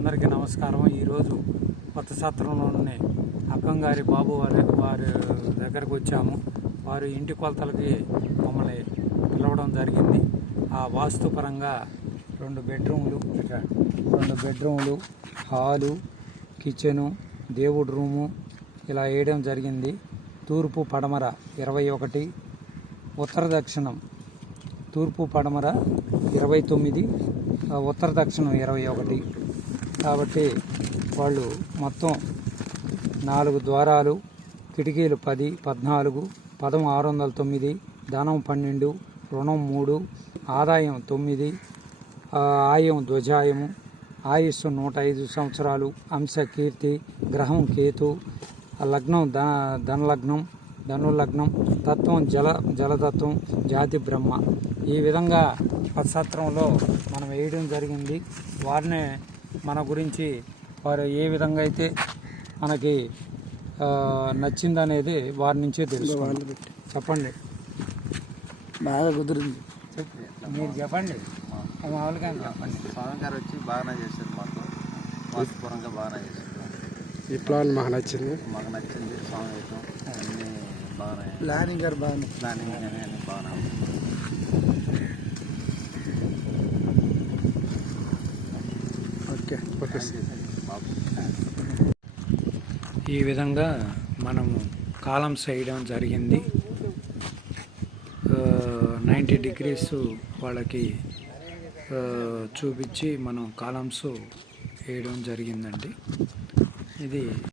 అందరికీ నమస్కారం. ఈరోజు కొత్త సత్రంలోని అక్కంగారి బాబు వారి వారి దగ్గరకు వచ్చాము. వారు ఇంటి కొలతలకి మమ్మల్ని పిలవడం జరిగింది. ఆ వాస్తుపరంగా రెండు బెడ్రూమ్లు రెండు బెడ్రూమ్లు హాలు కిచెను దేవుడి రూము ఇలా వేయడం జరిగింది. తూర్పు పడమర ఇరవై ఒకటి ఉత్తర దక్షిణం తూర్పు పడమర ఇరవై తొమ్మిది ఆ, ఉత్తర దక్షిణం ఇరవై ఒకటి. కాబట్టి వాళ్ళు మొత్తం నాలుగు ద్వారాలు కిటికీలు పది పద్నాలుగు పదం ఆరు వందల తొమ్మిది ధనం పన్నెండు రుణం మూడు ఆదాయం తొమ్మిది ఆయం ధ్వజాయము ఆయుస్సు నూట ఐదు సంవత్సరాలు అంశ కీర్తి గ్రహం కేతు లగ్నం ధన ధనలగ్నం ధనులగ్నం తత్వం జల జలతత్వం జాతి బ్రహ్మ. ఈ విధంగా పత్సత్రంలో మనం వేయడం జరిగింది. వారినే మన గురించి వారు ఏ విధంగా అయితే మనకి ఆ, నచ్చిందనేది వారి నుంచే తెలుసుకోవాలి. చెప్పండి. బాగా కుదిరింది. మీరు చెప్పండి. మామూలుగా చెప్పండి. స్వామి గారు వచ్చి బాగానే చేశారు మాకు. వాస్తుపరంగా బాగానే చేశారు. ఈ ప్లాన్ మాకు నచ్చింది. మాకు నచ్చింది స్వామి అన్నీ బాగానే ప్లానింగ్ గారు బాగా ప్లానింగ్ కానీ అన్నీ బాగానే ఓకే ఓకే ఈ విధంగా మనము కాలమ్స్ వేయడం జరిగింది. నైంటీ డిగ్రీస్ వాళ్ళకి చూపించి మనం కాలమ్స్ వేయడం జరిగిందండి. ఇది